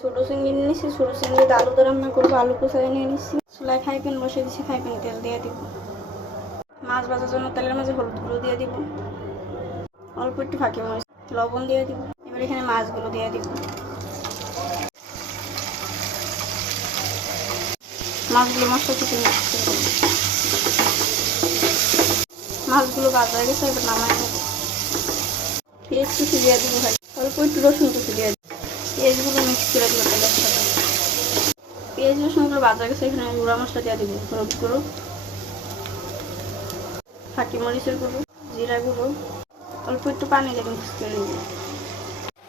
ছোট চিংড়ি নিয়েছি, ছোট চিংড়িতে আলু দিয়ে রান্না করবো। আলু কুচাই নিয়ে নিচ্ছি, চুলায় ফ্রাই প্যান বসে দিচ্ছি, ফ্রাই প্যান তেল দিয়ে দিব। মাছ ভাজার জন্য তেলের মাঝে হলুদ গুঁড়ো দিয়ে দিব, অল্প একটু ফাঁকি মরিচ, লবণ দিয়ে দিব। এবার এখানে মাছগুলো দিয়ে দিব। মাছগুলো মশলা থেকে মিক্স করে দেবো। মাছগুলো ভাজা হয়ে গেছে, এবার নামাই নেব। পেঁয়াজ কুচি দিয়ে দিব ভাই, অল্প একটু রসুন কুচি দিয়ে দিব। পেঁয়াজগুলো মিক্স করে দিব তেলের সাথে। পেঁয়াজ রসুনগুলো ভাজা গেছে, এখানে গুঁড়া মশলা দিয়ে দিব। হলুদ গুঁড়ো, ফাঁকি মরিচের গুঁড়ো, জিরা গুঁড়ো, অল্প একটু পানি দিয়ে মিক্স করে নিব।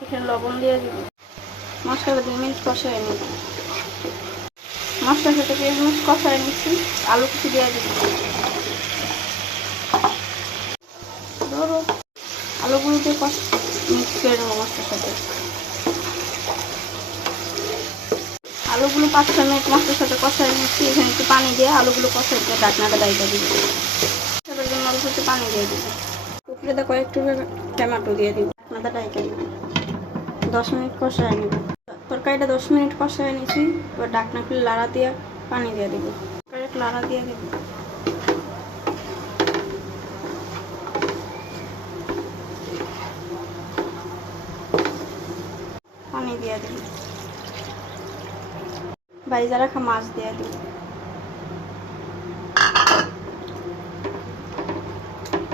এখানে লবণ দিয়ে দিব। মশলাটা 2 মিনিট কষাই নিব। মশলার সাথে পেঁয়াজ মরিচ কষাই নিচ্ছি, আলু কুচি দিয়ে দিব। ধরো আলুগুলো দিয়ে মিক্স করে নেবো মশলার সাথে। আলুগুলো 5-6 মিনিট মশলার সাথে কষাই নিচ্ছি। এখানে একটু পানি দিয়ে আলুগুলো কষাই দিয়ে ঢাকনাটা ডাইকা দিব। সেটার জন্য অল্প একটু পানি দিয়ে দিব। উপরে দিয়ে কয়েকটু টমেটো দিয়ে দিব, ঢাকনাটা ডাইকা দিব। 10 মিনিট কষাই নিব। তরকারিটা 10 মিনিট কষাই নিচ্ছি। এবার ঢাকনা খুলে লাড়া দিয়ে পানি দিয়ে দিব। তরকারি লাড়া দিয়ে দিব। পানি দিয়ে দিব। ভাইজা রাখা মাছ দিয়ে দিব।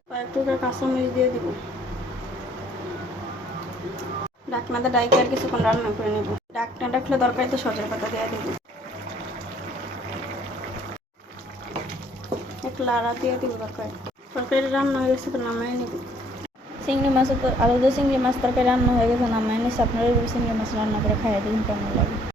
কয়েকটু কাঁচামরিচ দিয়ে দিব। ঢাকনাটা ডাইকে আর কিছুক্ষণ রান্না করে নেব। ঢাকনাটা খুলে তরকারিতে সজের পাতা দিয়ে দিব। একটু লাড়া দিয়ে দিব। তরকারিটা রান্না হয়ে গেছে, তো নামাই নেব। চিংড়ি মাছ, আলু দিয়ে চিংড়ি মাছ তরকারি রান্না হয়ে গেছে, নামাই নিচ্ছি। আপনারা চিংড়ি মাছ রান্না করে খাইয়ে দিন, কেমন লাগে।